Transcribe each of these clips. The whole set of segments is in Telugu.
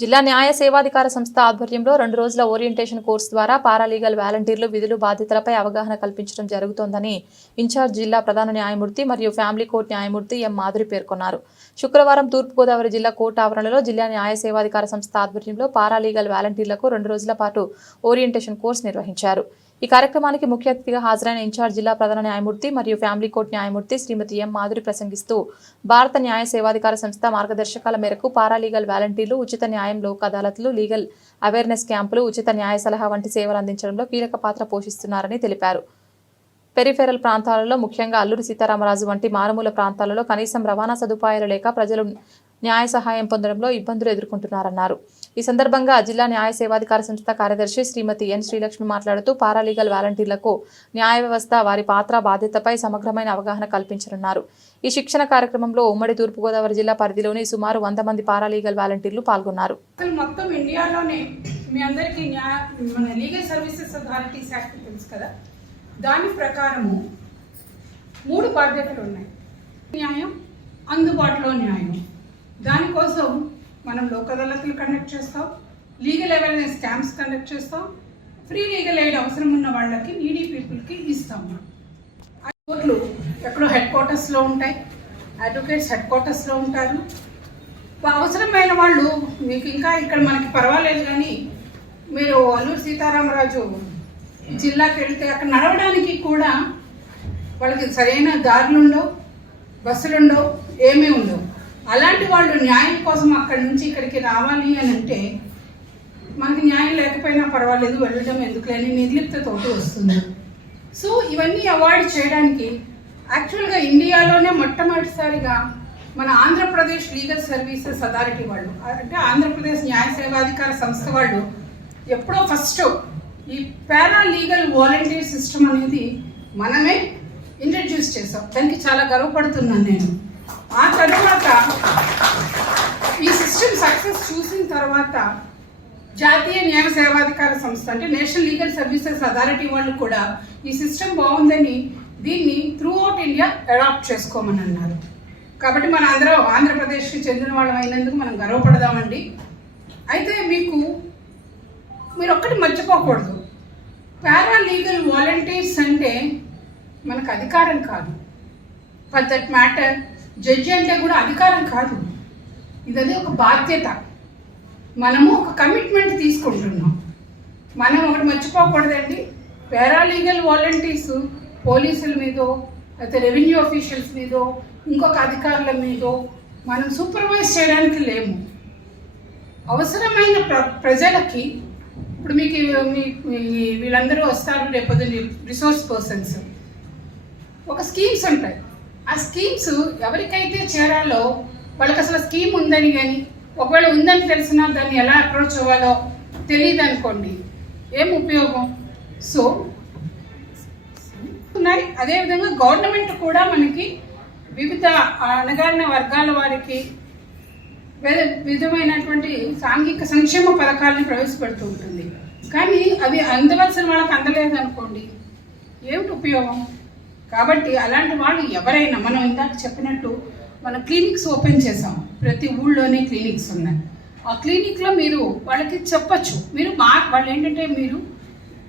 జిల్లా న్యాయ సేవాధికార సంస్థ ఆధ్వర్యంలో రెండు రోజుల ఓరియంటేషన్ కోర్సు ద్వారా పారాలీగల్ వాలంటీర్లు విధులు బాధ్యతలపై అవగాహన కల్పించడం జరుగుతోందని ఇన్ఛార్జ్ జిల్లా ప్రధాన న్యాయమూర్తి మరియు ఫ్యామిలీ కోర్టు న్యాయమూర్తి ఎం మాధురి పేర్కొన్నారు. శుక్రవారం తూర్పుగోదావరి జిల్లా కోర్టు ఆవరణలో జిల్లా న్యాయ సేవాధికార సంస్థ ఆధ్వర్యంలో పారాలీగల్ వాలంటీర్లకు రెండు రోజుల పాటు ఓరియంటేషన్ కోర్సు నిర్వహించారు. ఈ కార్యక్రమానికి ముఖ్య అతిథిగా హాజరైన ఇన్ఛార్జ్ జిల్లా ప్రధాన న్యాయమూర్తి మరియు ఫ్యామిలీ కోర్టు న్యాయమూర్తి శ్రీమతి ఎం మాధురి ప్రసంగిస్తూ భారత న్యాయ సేవాధికార సంస్థ మార్గదర్శకాల మేరకు పారాలీగల్ వాలంటీర్లు ఉచిత న్యాయం లోక్ అదాలత్లు లీగల్ అవేర్నెస్ క్యాంపులు ఉచిత న్యాయ సలహా వంటి సేవలు అందించడంలో కీలక పాత్ర పోషిస్తున్నారని తెలిపారు. పెరిఫెరల్ ప్రాంతాలలో ముఖ్యంగా అల్లూరి సీతారామరాజు వంటి మారుమూల ప్రాంతాలలో కనీసం రవాణా సదుపాయాలు లేక ప్రజలు న్యాయ సహాయం పొందడంలో ఇబ్బందులు ఎదుర్కొంటున్నారన్నారు. ఈ సందర్భంగా జిల్లా న్యాయ సేవాధికార సంస్థ కార్యదర్శి శ్రీమతి ఎన్ శ్రీలక్ష్మి మాట్లాడుతూ పారాలీగల్ వాలంటీర్లకు న్యాయ వ్యవస్థ వారి పాత్ర బాధ్యతపై సమగ్రమైన అవగాహన కల్పించనున్నారు. ఈ శిక్షణ కార్యక్రమంలో ఉమ్మడి తూర్పుగోదావరి జిల్లా పరిధిలోని సుమారు వంద మంది పారాలీగల్ వాలంటీర్లు పాల్గొన్నారు. మొత్తం ఇండియాలోనే మీ అందరికీ మన లీగల్ సర్వీసెస్ అథారిటీస్ యాక్ట్ తెలుసు కదా? దాని ప్రకారము మూడు బాధ్యతలు ఉన్నాయి. న్యాయం అందుబాటులో న్యాయం. దానికోసం మనం లోక్ అదాలతులు కండక్ట్ చేస్తాం. లీగల్ అవేర్నెస్ క్యాంప్స్ కండక్ట్ చేస్తాం. ఫ్రీ లీగల్ ఎయిడ్ అవసరం ఉన్న వాళ్ళకి నీడీ పీపుల్కి ఇస్తాం ఆ కోర్టులు ఎక్కడో హెడ్ క్వార్టర్స్లో ఉంటాయి. అడ్వకేట్స్ హెడ్ క్వార్టర్స్లో ఉంటారు. అవసరమైన వాళ్ళు మీకు ఇంకా ఇక్కడ మనకి పర్వాలేదు కానీ మీరు అల్లూరు సీతారామరాజు జిల్లాకి వెళితే అక్కడ నడవడానికి కూడా వాళ్ళకి సరైన దారులుండవు బస్సులుండవు ఏమీ ఉండవు. అలాంటి వాళ్ళు న్యాయం కోసం అక్కడి నుంచి ఇక్కడికి రావాలి అని అంటే మనకి న్యాయం లేకపోయినా పర్వాలేదు వెళ్ళడం ఎందుకులేని నిర్లిప్తతోటి వస్తుంది. సో ఇవన్నీ అవాయిడ్ చేయడానికి యాక్చువల్గా ఇండియాలోనే మొట్టమొదటిసారిగా మన ఆంధ్రప్రదేశ్ లీగల్ సర్వీసెస్ అథారిటీ వాళ్ళు అంటే ఆంధ్రప్రదేశ్ న్యాయ సేవాధికార సంస్థ వాళ్ళు ఎప్పుడో ఫస్ట్ ఈ పారా లీగల్ వాలంటీర్ సిస్టమ్ అనేది మనమే ఇంట్రడ్యూస్ చేసాం దానికి చాలా గర్వపడుతున్నాను నేను. ఆ తర్వాత ఈ సిస్టమ్ సక్సెస్ చూసిన తర్వాత జాతీయ న్యాయ సేవాధికార సంస్థ అంటే నేషనల్ లీగల్ సర్వీసెస్ అథారిటీ వాళ్ళు కూడా ఈ సిస్టమ్ బాగుందని దీన్ని త్రూ అవుట్ ఇండియా అడాప్ట్ చేసుకోమని అన్నారు. కాబట్టి మన అందరం ఆంధ్రప్రదేశ్కి చెందిన వాళ్ళం అయినందుకు మనం గర్వపడదామండి. అయితే మీకు మీరు ఒక్కటి మర్చిపోకూడదు. పారాలీగల్ వాలంటీర్స్ అంటే మనకు అధికారం కాదు. ఫర్ దట్ మ్యాటర్ జడ్జి అంటే కూడా అధికారం కాదు. ఇది ఒక బాధ్యత. మనము ఒక కమిట్మెంట్ తీసుకుంటున్నాం. మనం ఒకటి మర్చిపోకూడదండి. పారాలీగల్ వాలంటీర్స్ పోలీసుల మీదో లేకపోతే రెవెన్యూ ఆఫీషియల్స్ మీదో ఇంకొక అధికారుల మీదో మనం సూపర్వైజ్ చేయడానికి లేము. అవసరమైన ప్ర ప్రజలకి ఇప్పుడు మీకు మీ- వీళ్ళందరూ వస్తారు రేపొద్దు రిసోర్స్ పర్సన్స్ ఒక స్కీమ్స్ ఉంటాయి. ఆ స్కీమ్స్ ఎవరికైతే చేరాలో వాళ్ళకి అసలు స్కీమ్ ఉందని కానీ ఒకవేళ ఉందని తెలిసినా దాన్ని ఎలా అప్రోచ్ అవ్వాలో తెలియదు అనుకోండి. ఏం ఉపయోగం? సో ఉన్నాయి. అదేవిధంగా గవర్నమెంట్ కూడా మనకి వివిధ అణగారిన వర్గాల వారికి విధ- విధమైనటువంటి సాంఘిక సంక్షేమ పథకాలను ప్రవేశపెడుతూ ఉంటుంది. కానీ అవి అందవలసిన వాళ్ళకి అందలేదు అనుకోండి ఏమిటి ఉపయోగం? కాబట్టి అలాంటి వాళ్ళు ఎవరైనా మనం ఇందాక చెప్పినట్టు మన క్లినిక్స్ ఓపెన్ చేసాం ప్రతి ఊళ్ళోనే క్లినిక్స్ ఉన్నాయి. ఆ క్లినిక్లో మీరు వాళ్ళకి చెప్పచ్చు. మీరు మా వాళ్ళు ఏంటంటే మీరు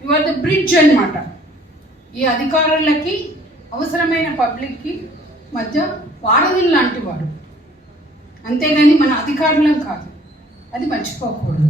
యు ఆర్ ద బ్రిడ్జ్ అన్నమాట. ఈ అధికారులకి అవసరమైన పబ్లిక్కి మధ్య వారధులు లాంటి వాడు. అంతేగాని మన అధికారులం కాదు. అది మర్చిపోకూడదు.